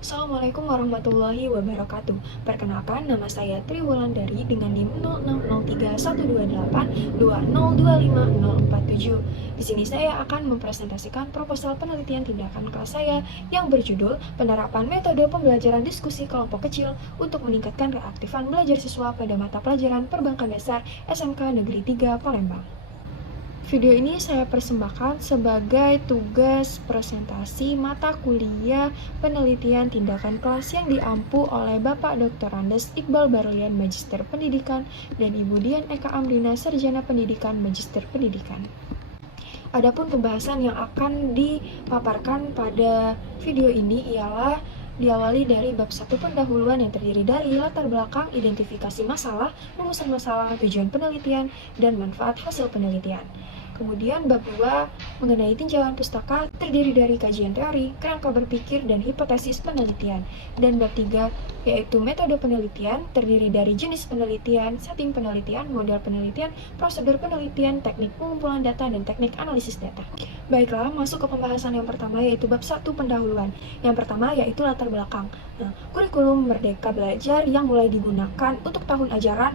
Assalamualaikum warahmatullahi wabarakatuh. Perkenalkan, nama saya Tri Wulandari dengan NIM 06031282025047. Di sini saya akan mempresentasikan proposal penelitian tindakan kelas saya yang berjudul Penerapan Metode Pembelajaran Diskusi Kelompok Kecil untuk Meningkatkan Keaktifan Belajar Siswa pada Mata Pelajaran Perbankan Dasar SMK Negeri 3 Palembang. Video ini saya persembahkan sebagai tugas presentasi mata kuliah penelitian tindakan kelas yang diampu oleh Bapak Dr. Andes Iqbal Barlian, Magister Pendidikan, dan Ibu Dian Eka Amrina, Sarjana Pendidikan, Magister Pendidikan. Adapun pembahasan yang akan dipaparkan pada video ini ialah diawali dari bab 1 pendahuluan yang terdiri dari latar belakang, identifikasi masalah, rumusan masalah, tujuan penelitian, dan manfaat hasil penelitian. Kemudian bab 2 mengenai tinjauan pustaka terdiri dari kajian teori, kerangka berpikir, dan hipotesis penelitian. Dan bab 3 yaitu metode penelitian terdiri dari jenis penelitian, setting penelitian, model penelitian, prosedur penelitian, teknik pengumpulan data, dan teknik analisis data. Baiklah, masuk ke pembahasan yang pertama yaitu bab 1 pendahuluan. Yang pertama yaitu latar belakang. Kurikulum Merdeka Belajar yang mulai digunakan untuk tahun ajaran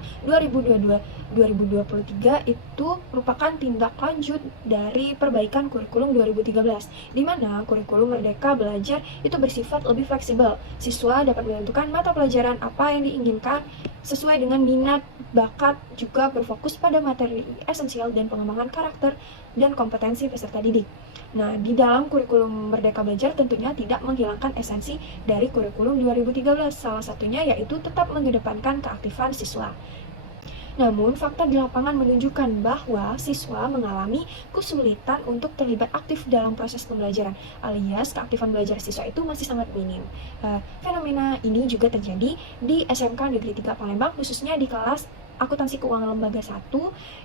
2022-2023 itu merupakan tindak lanjut dari perbaikan kurikulum 2013, di mana kurikulum Merdeka Belajar itu bersifat lebih fleksibel. Siswa dapat menentukan mata pelajaran apa yang diinginkan sesuai dengan minat, bakat, juga berfokus pada materi esensial dan pengembangan karakter dan kompetensi peserta didik. Nah, di dalam kurikulum Merdeka Belajar tentunya tidak menghilangkan esensi dari kurikulum 2013, salah satunya yaitu tetap mengedepankan keaktifan siswa. Namun, fakta di lapangan menunjukkan bahwa siswa mengalami kesulitan untuk terlibat aktif dalam proses pembelajaran, alias keaktifan belajar siswa itu masih sangat minim. Fenomena ini juga terjadi di SMK Negeri 3 Palembang, khususnya di kelas Akuntansi Keuangan Lembaga 1,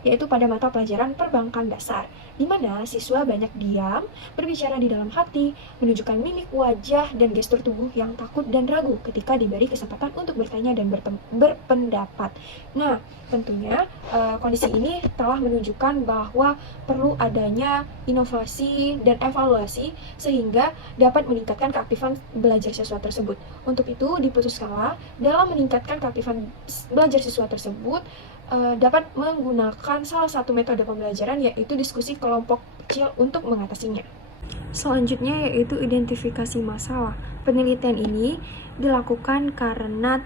yaitu pada mata pelajaran Perbankan Dasar, di mana siswa banyak diam, berbicara di dalam hati, menunjukkan mimik wajah dan gestur tubuh yang takut dan ragu ketika diberi kesempatan untuk bertanya dan berpendapat. Nah, tentunya kondisi ini telah menunjukkan bahwa perlu adanya inovasi dan evaluasi sehingga dapat meningkatkan keaktifan belajar siswa tersebut. Untuk itu, diputuskanlah dalam meningkatkan keaktifan belajar siswa tersebut dapat menggunakan salah satu metode pembelajaran yaitu diskusi kelompok kecil untuk mengatasinya. Selanjutnya yaitu identifikasi masalah. Penelitian ini dilakukan karena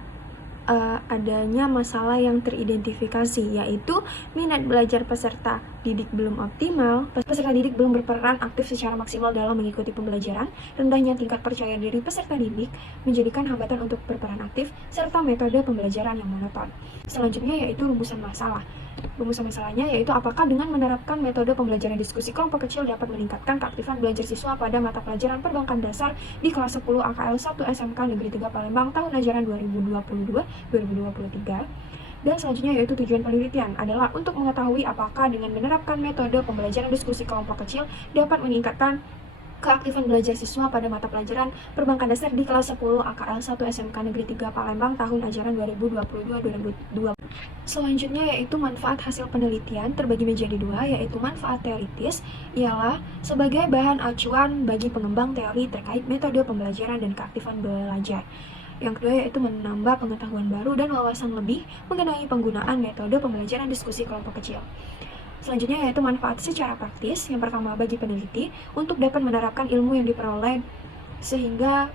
adanya masalah yang teridentifikasi, yaitu minat belajar peserta didik belum optimal, peserta didik belum berperan aktif secara maksimal dalam mengikuti pembelajaran, rendahnya tingkat percaya diri peserta didik menjadikan hambatan untuk berperan aktif, serta metode pembelajaran yang monoton. Selanjutnya yaitu rumusan masalah. Rumusan masalahnya yaitu apakah dengan menerapkan metode pembelajaran diskusi kelompok kecil dapat meningkatkan keaktifan belajar siswa pada mata pelajaran Perbankan Dasar di kelas 10 AKL 1 SMK Negeri 3 Palembang tahun ajaran 2022-2023. Dan selanjutnya yaitu tujuan penelitian adalah untuk mengetahui apakah dengan menerapkan metode pembelajaran diskusi kelompok kecil dapat meningkatkan keaktifan belajar siswa pada mata pelajaran Perbankan Dasar di kelas 10 AKL 1 SMK Negeri 3 Palembang tahun ajaran 2022-2023. Selanjutnya yaitu manfaat hasil penelitian terbagi menjadi dua, yaitu manfaat teoritis ialah sebagai bahan acuan bagi pengembang teori terkait metode pembelajaran dan keaktifan belajar. Yang kedua yaitu menambah pengetahuan baru dan wawasan lebih mengenai penggunaan metode pembelajaran diskusi kelompok kecil. Selanjutnya yaitu manfaat secara praktis. Yang pertama bagi peneliti untuk dapat menerapkan ilmu yang diperoleh sehingga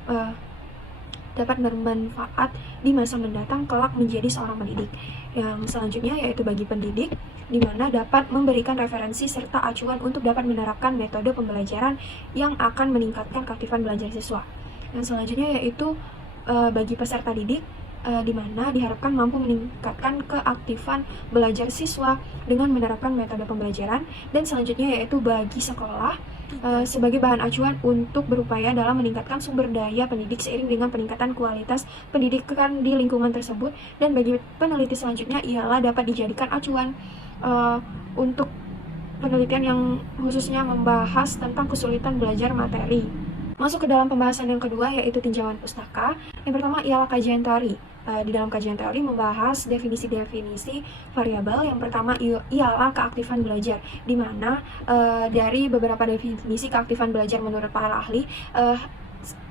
dapat bermanfaat di masa mendatang kelak menjadi seorang pendidik. Yang selanjutnya yaitu bagi pendidik di mana dapat memberikan referensi serta acuan untuk dapat menerapkan metode pembelajaran yang akan meningkatkan keaktifan belajar siswa. Yang selanjutnya yaitu bagi peserta didik di mana diharapkan mampu meningkatkan keaktifan belajar siswa dengan menerapkan metode pembelajaran. Dan selanjutnya yaitu bagi sekolah sebagai bahan acuan untuk berupaya dalam meningkatkan sumber daya pendidik seiring dengan peningkatan kualitas pendidikan di lingkungan tersebut. Dan bagi peneliti selanjutnya ialah dapat dijadikan acuan untuk penelitian yang khususnya membahas tentang kesulitan belajar materi. Masuk ke dalam pembahasan yang kedua yaitu tinjauan pustaka. Yang pertama ialah kajian teori. Di dalam kajian teori membahas definisi-definisi variabel. Yang pertama ialah keaktifan belajar, di mana dari beberapa definisi keaktifan belajar menurut para ahli,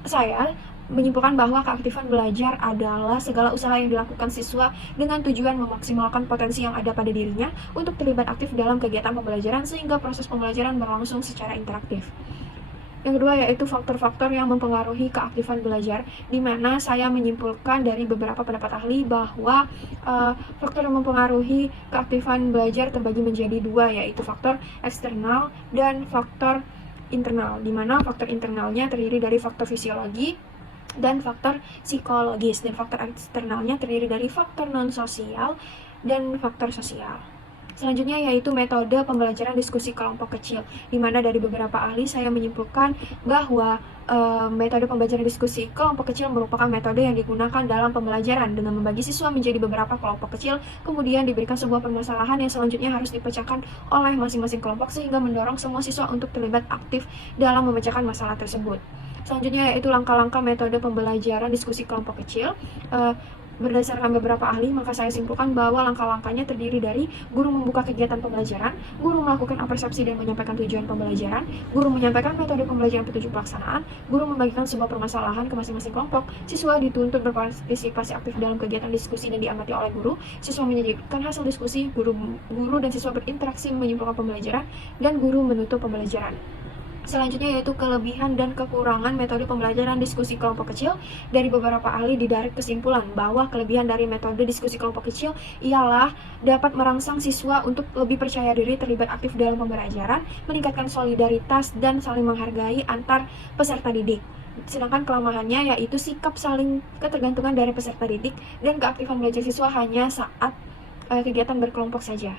saya menyimpulkan bahwa keaktifan belajar adalah segala usaha yang dilakukan siswa dengan tujuan memaksimalkan potensi yang ada pada dirinya untuk terlibat aktif dalam kegiatan pembelajaran sehingga proses pembelajaran berlangsung secara interaktif. Yang kedua yaitu faktor-faktor yang mempengaruhi keaktifan belajar, di mana saya menyimpulkan dari beberapa pendapat ahli bahwa faktor yang mempengaruhi keaktifan belajar terbagi menjadi dua, yaitu faktor eksternal dan faktor internal, di mana faktor internalnya terdiri dari faktor fisiologi dan faktor psikologis, dan faktor eksternalnya terdiri dari faktor non-sosial dan faktor sosial. Selanjutnya yaitu metode pembelajaran diskusi kelompok kecil, di mana dari beberapa ahli saya menyimpulkan bahwa metode pembelajaran diskusi kelompok kecil merupakan metode yang digunakan dalam pembelajaran dengan membagi siswa menjadi beberapa kelompok kecil, kemudian diberikan sebuah permasalahan yang selanjutnya harus dipecahkan oleh masing-masing kelompok sehingga mendorong semua siswa untuk terlibat aktif dalam memecahkan masalah tersebut. Selanjutnya yaitu langkah-langkah metode pembelajaran diskusi kelompok kecil. Berdasarkan beberapa ahli, maka saya simpulkan bahwa langkah-langkahnya terdiri dari guru membuka kegiatan pembelajaran, guru melakukan persepsi dan menyampaikan tujuan pembelajaran, guru menyampaikan metode pembelajaran petunjuk pelaksanaan, guru membagikan sebuah permasalahan ke masing-masing kelompok, siswa dituntut berpartisipasi aktif dalam kegiatan diskusi dan diamati oleh guru, siswa menyajikan hasil diskusi, guru dan siswa berinteraksi menyimpulkan pembelajaran, dan guru menutup pembelajaran. Selanjutnya yaitu kelebihan dan kekurangan metode pembelajaran diskusi kelompok kecil. Dari beberapa ahli ditarik kesimpulan bahwa kelebihan dari metode diskusi kelompok kecil ialah dapat merangsang siswa untuk lebih percaya diri terlibat aktif dalam pembelajaran, meningkatkan solidaritas dan saling menghargai antar peserta didik. Sedangkan kelemahannya yaitu sikap saling ketergantungan dari peserta didik dan keaktifan belajar siswa hanya saat kegiatan berkelompok saja.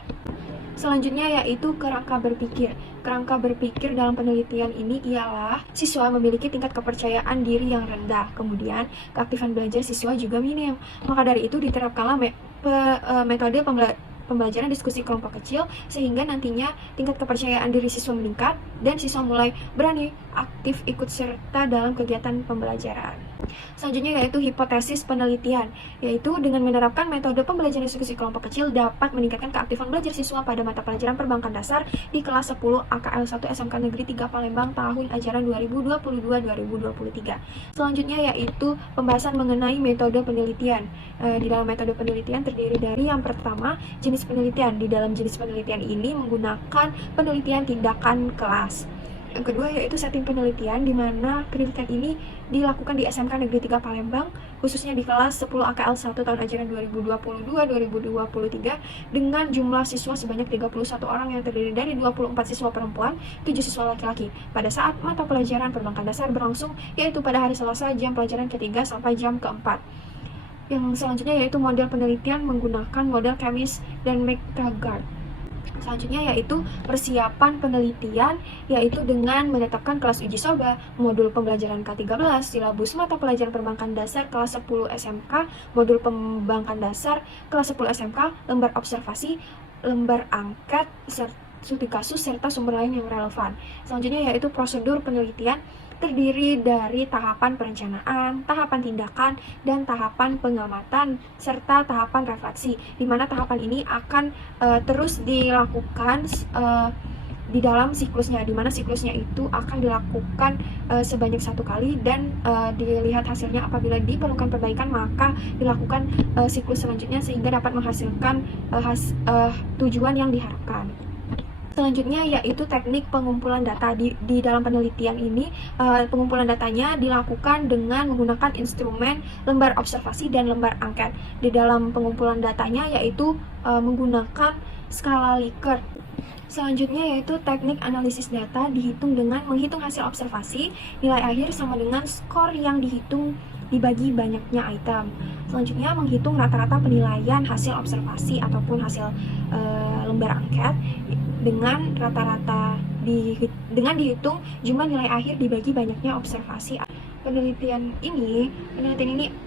Selanjutnya yaitu kerangka berpikir. Kerangka berpikir dalam penelitian ini ialah siswa memiliki tingkat kepercayaan diri yang rendah, kemudian keaktifan belajar siswa juga minim. Maka dari itu diterapkanlah metode pembelajaran diskusi kelompok kecil sehingga nantinya tingkat kepercayaan diri siswa meningkat dan siswa mulai berani aktif ikut serta dalam kegiatan pembelajaran. Selanjutnya yaitu hipotesis penelitian, yaitu dengan menerapkan metode pembelajaran diskusi kelompok kecil dapat meningkatkan keaktifan belajar siswa pada mata pelajaran perbankan dasar di kelas 10 AKL 1 SMK Negeri 3 Palembang tahun ajaran 2022-2023. Selanjutnya yaitu pembahasan mengenai metode penelitian. Di dalam metode penelitian terdiri dari yang pertama, jenis penelitian. Di dalam jenis penelitian ini menggunakan penelitian tindakan kelas. Yang kedua yaitu setting penelitian, di mana penelitian ini dilakukan di SMK Negeri 3 Palembang, khususnya di kelas 10 AKL 1 tahun ajaran 2022-2023 dengan jumlah siswa sebanyak 31 orang yang terdiri dari 24 siswa perempuan, 7 siswa laki-laki. Pada saat mata pelajaran perbankan dasar berlangsung, yaitu pada hari Selasa jam pelajaran ketiga sampai jam keempat. Yang selanjutnya yaitu model penelitian menggunakan model Camis dan McTaggart. Selanjutnya yaitu persiapan penelitian, yaitu dengan menetapkan kelas uji coba, modul pembelajaran K13, silabus mata pelajaran perbankan dasar kelas 10 SMK, modul perbankan dasar kelas 10 SMK, lembar observasi, lembar angket, studi kasus, serta sumber lain yang relevan. Selanjutnya yaitu prosedur penelitian, terdiri dari tahapan perencanaan, tahapan tindakan, dan tahapan pengamatan, serta tahapan refleksi, di mana tahapan ini akan terus dilakukan di dalam siklusnya, di mana siklusnya itu akan dilakukan sebanyak 1 kali dan dilihat hasilnya. Apabila diperlukan perbaikan, maka dilakukan siklus selanjutnya sehingga dapat menghasilkan tujuan yang diharapkan. Selanjutnya yaitu teknik pengumpulan data. Di dalam penelitian ini pengumpulan datanya dilakukan dengan menggunakan instrumen lembar observasi dan lembar angket. Di dalam pengumpulan datanya yaitu menggunakan skala Likert. Selanjutnya yaitu teknik analisis data, dihitung dengan menghitung hasil observasi, nilai akhir sama dengan skor yang dihitung dibagi banyaknya item. Selanjutnya menghitung rata-rata penilaian hasil observasi ataupun hasil lembar angket dengan rata-rata dengan dihitung jumlah nilai akhir dibagi banyaknya observasi. Penelitian ini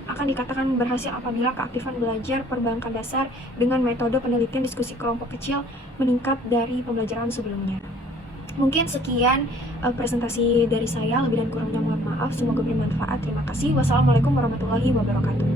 akan dikatakan berhasil apabila keaktifan belajar perbankan dasar dengan metode penelitian diskusi kelompok kecil meningkat dari pembelajaran sebelumnya. Mungkin sekian presentasi dari saya, lebih dan kurangnya mohon maaf, semoga bermanfaat. Terima kasih. Wassalamualaikum warahmatullahi wabarakatuh.